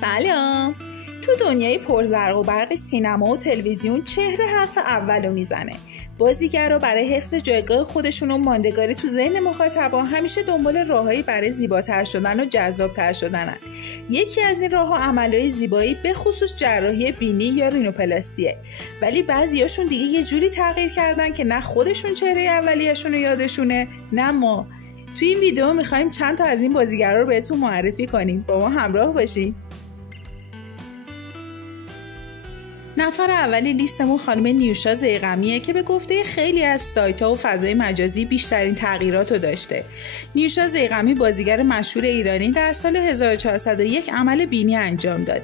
سلام. تو دنیای پرزرق و برق سینما و تلویزیون چهره حرف اولو میزنه. بازیگرا برای حفظ جایگاه خودشون و ماندگاری تو ذهن مخاطبا همیشه دنبال راههایی برای زیباتر شدن و جذابتر شدنن. یکی از این راهها عملهای زیبایی به خصوص جراحی بینی یا رینوپلاستیه. ولی بعضیاشون دیگه یه جوری تغییر کردن که نه خودشون چهره اولیه‌شون رو یادشونه نه ما. توی این ویدیو می‌خوایم چند تا از این بازیگرا رو بهتون معرفی کنیم. با ما همراه باشید. نفر اولی لیستمون خانم نیوشا ضیغمیه که به گفته خیلی از سایت‌ها و فضای مجازی بیشترین تغییرات رو داشته. نیوشا ضیغمی بازیگر مشهور ایرانی در سال 1401 عمل بینی انجام داد.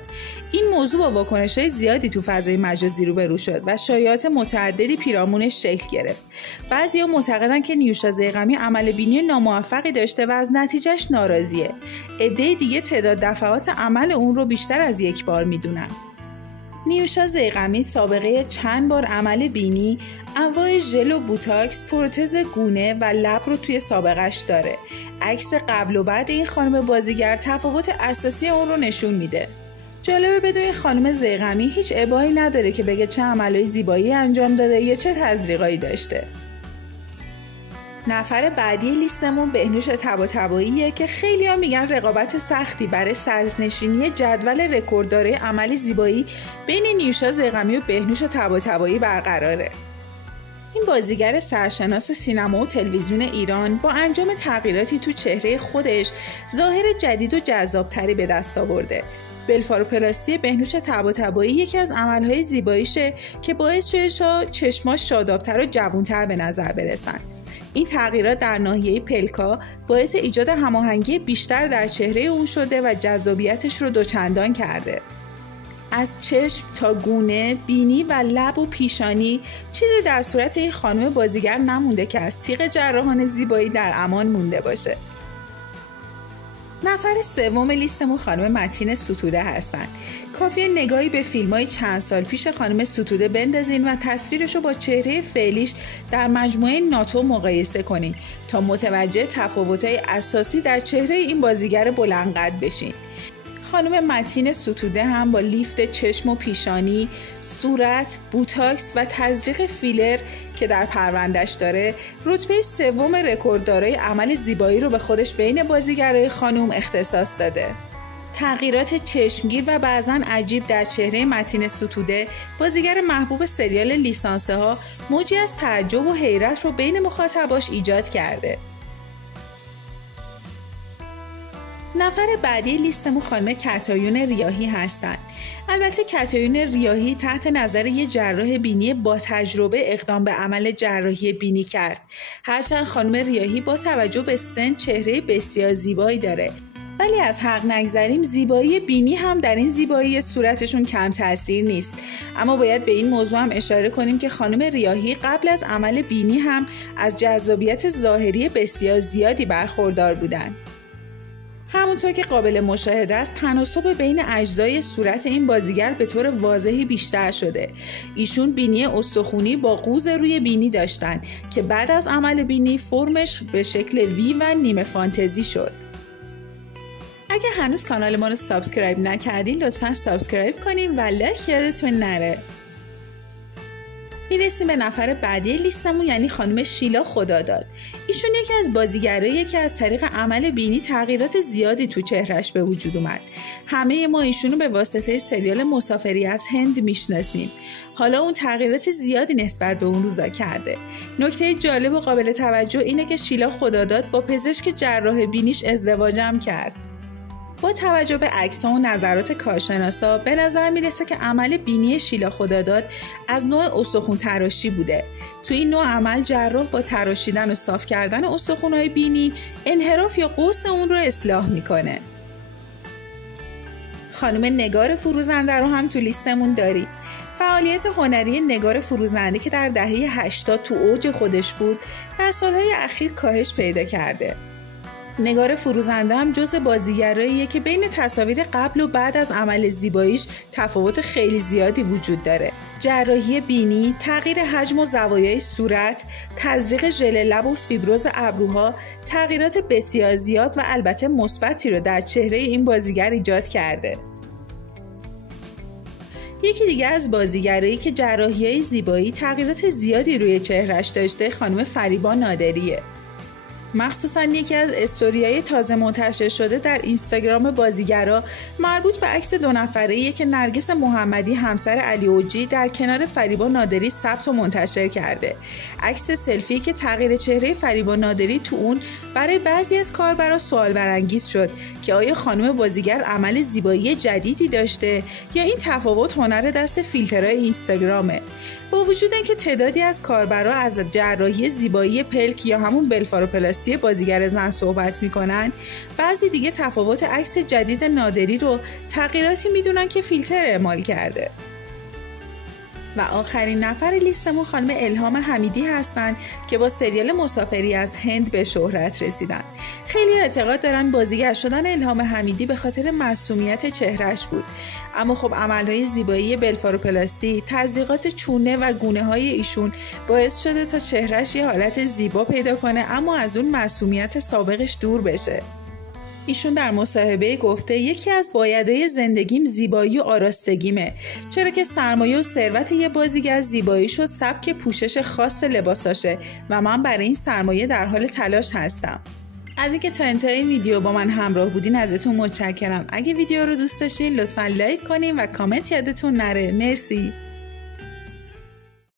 این موضوع با واکنش‌های زیادی تو فضای مجازی روبرو شد و شایعات متعددی پیرامونش شکل گرفت. بعضی‌ها معتقدن که نیوشا ضیغمی عمل بینی ناموفقی داشته و از نتیجهش ناراضیه. عده دیگه تعداد دفعات عمل اون رو بیشتر از یک بار میدونن. نیوشا ضیغمی سابقه چند بار عمل بینی، انواع ژل و بوتاکس، پروتز گونه و لب رو توی سابقش داره. عکس قبل و بعد این خانم بازیگر تفاوت اساسی اون رو نشون میده. جالبه بدونید خانم ضیغمی هیچ ابایی نداره که بگه چه عملهای زیبایی انجام داده یا چه تزریقایی داشته. نفر بعدی لیستمون بهنوش طباطباییه که خیلی‌ها میگن رقابت سختی برای صدرنشینی جدول رکورددارای عمل زیبایی بین نیوشا ضیغمی و بهنوش طباطبایی برقراره. این بازیگر سرشناس سینما و تلویزیون ایران با انجام تغییراتی تو چهره خودش ظاهر جدید و جذابتری به دست آورده. بلفاروپلاستی بهنوش طباطبایی یکی از عملهای زیباییشه که باعث شده چشماش شادابتر و جوانتر به نظر برسن. این تغییرات در ناحیه پلکا باعث ایجاد هماهنگی بیشتر در چهره اون شده و جذابیتش رو دوچندان کرده. از چشم تا گونه، بینی و لب و پیشانی چیزی در صورت این خانم بازیگر نمونده که از تیغ جراحان زیبایی در امان مونده باشه. نفر سوم لیستمون خانم متین ستوده هستن. کافیه نگاهی به فیلم‌های چند سال پیش خانم ستوده بندازین و تصویرشو با چهره فعلیش در مجموعه ناتو مقایسه کنین تا متوجه تفاوت‌های اساسی در چهره این بازیگر بلندقد بشین. خانم متین ستوده هم با لیفت چشم و پیشانی، صورت، بوتاکس و تزریق فیلر که در پروندهش داره، رتبه سوم رکورددارای عمل زیبایی رو به خودش بین بازیگرای خانم اختصاص داده. تغییرات چشمگیر و بعضاً عجیب در چهره متین ستوده، بازیگر محبوب سریال لیسانسه ها، موجی از تعجب و حیرت رو بین مخاطباش ایجاد کرده. نفر بعدی لیستمون خانم کتایون ریاحی هستن. البته کتایون ریاحی تحت نظر یه جراح بینی با تجربه اقدام به عمل جراحی بینی کرد. هرچند خانم ریاحی با توجه به سن چهره بسیار زیبایی داره، ولی از حق نگذریم زیبایی بینی هم در این زیبایی صورتشون کم تأثیر نیست. اما باید به این موضوع هم اشاره کنیم که خانم ریاحی قبل از عمل بینی هم از جذابیت ظاهری بسیار زیادی برخوردار بودند. همونطور که قابل مشاهده است، تناسب بین اجزای صورت این بازیگر به طور واضحی بیشتر شده. ایشون بینی استخوانی با قوز روی بینی داشتن که بعد از عمل بینی فرمش به شکل وی و نیمه فانتزی شد. اگه هنوز کانال ما رو سابسکرایب نکردین لطفاً سابسکرایب کنین و لایک یادتون نره. میرسیم به نفر بعدی لیستمون، یعنی خانم شیلا خداداد. ایشون یکی از بازیگراییه که از طریق عمل بینی تغییرات زیادی تو چهرهش به وجود اومد. همه ما ایشونو به واسطه سریال مسافری از هند میشناسیم. حالا اون تغییرات زیادی نسبت به اون روزا کرده. نکته جالب و قابل توجه اینه که شیلا خداداد با پزشک جراح بینیش ازدواجم کرد. با توجه به عکس‌ها و نظرات کارشناسا به نظر میرسه که عمل بینی شیلا خداداد از نوع استخوان تراشی بوده. توی این نوع عمل جراح با تراشیدن و صاف کردن استخوان‌های بینی انحراف یا قوس اون رو اصلاح میکنه. خانم نگار فروزنده رو هم تو لیستمون داریم. فعالیت هنری نگار فروزنده که در دهه 80 تو اوج خودش بود، در سالهای اخیر کاهش پیدا کرده. نگار فروزنده هم جزء بازیگراییه که بین تصاویر قبل و بعد از عمل زیباییش تفاوت خیلی زیادی وجود داره. جراحی بینی، تغییر حجم و زوایای صورت، تزریق ژل لب و فیبروز ابروها، تغییرات بسیار زیاد و البته مثبتی رو در چهره این بازیگر ایجاد کرده. یکی دیگه از بازیگرایی که جراحی‌های زیبایی تغییرات زیادی روی چهرهش داشته خانم فریبا نادریه. مخصوصا یکی از استوری‌های تازه منتشر شده در اینستاگرام بازیگرا مربوط به عکس 2 نفره‌ای که نرگس محمدی همسر علی اوجی در کنار فریبا نادری ثبت و منتشر کرده. عکس سلفی که تغییر چهره فریبا نادری تو اون برای بعضی از کاربرا سوال برانگیز شد که آیا خانم بازیگر عمل زیبایی جدیدی داشته یا این تفاوت هنر دست فیلترهای اینستاگرامه. با وجود اینکه تعدادی از کاربرا از جراحی زیبایی پلک یا همون بلفاروپلاستی بازیگر زن صحبت میکنن، بعضی دیگه تفاوت عکس جدید نادری رو تغییراتی میدونن که فیلتر اعمال کرده. و آخرین نفر لیستمون خانم الهام حمیدی هستن که با سریال مسافری از هند به شهرت رسیدن. خیلی اعتقاد دارن بازیگر شدن الهام حمیدی به خاطر معصومیت چهرهش بود، اما خب عملهای زیبایی بلفاروپلاستی، تزریقات چونه و گونه های ایشون باعث شده تا چهرهش یه حالت زیبا پیدا کنه اما از اون معصومیت سابقش دور بشه. ایشون در مصاحبه گفته یکی از بایدهای زندگیم زیبایی و آراستگیمه، چرا که سرمایه و ثروت یه بازیگر زیباییش و سبک پوشش خاص لباساشه و من برای این سرمایه در حال تلاش هستم. از اینکه تا انتهای ویدیو با من همراه بودین ازتون متشکرم. اگه ویدیو رو دوست داشتین لطفاً لایک کنین و کامنت یادتون نره. مرسی.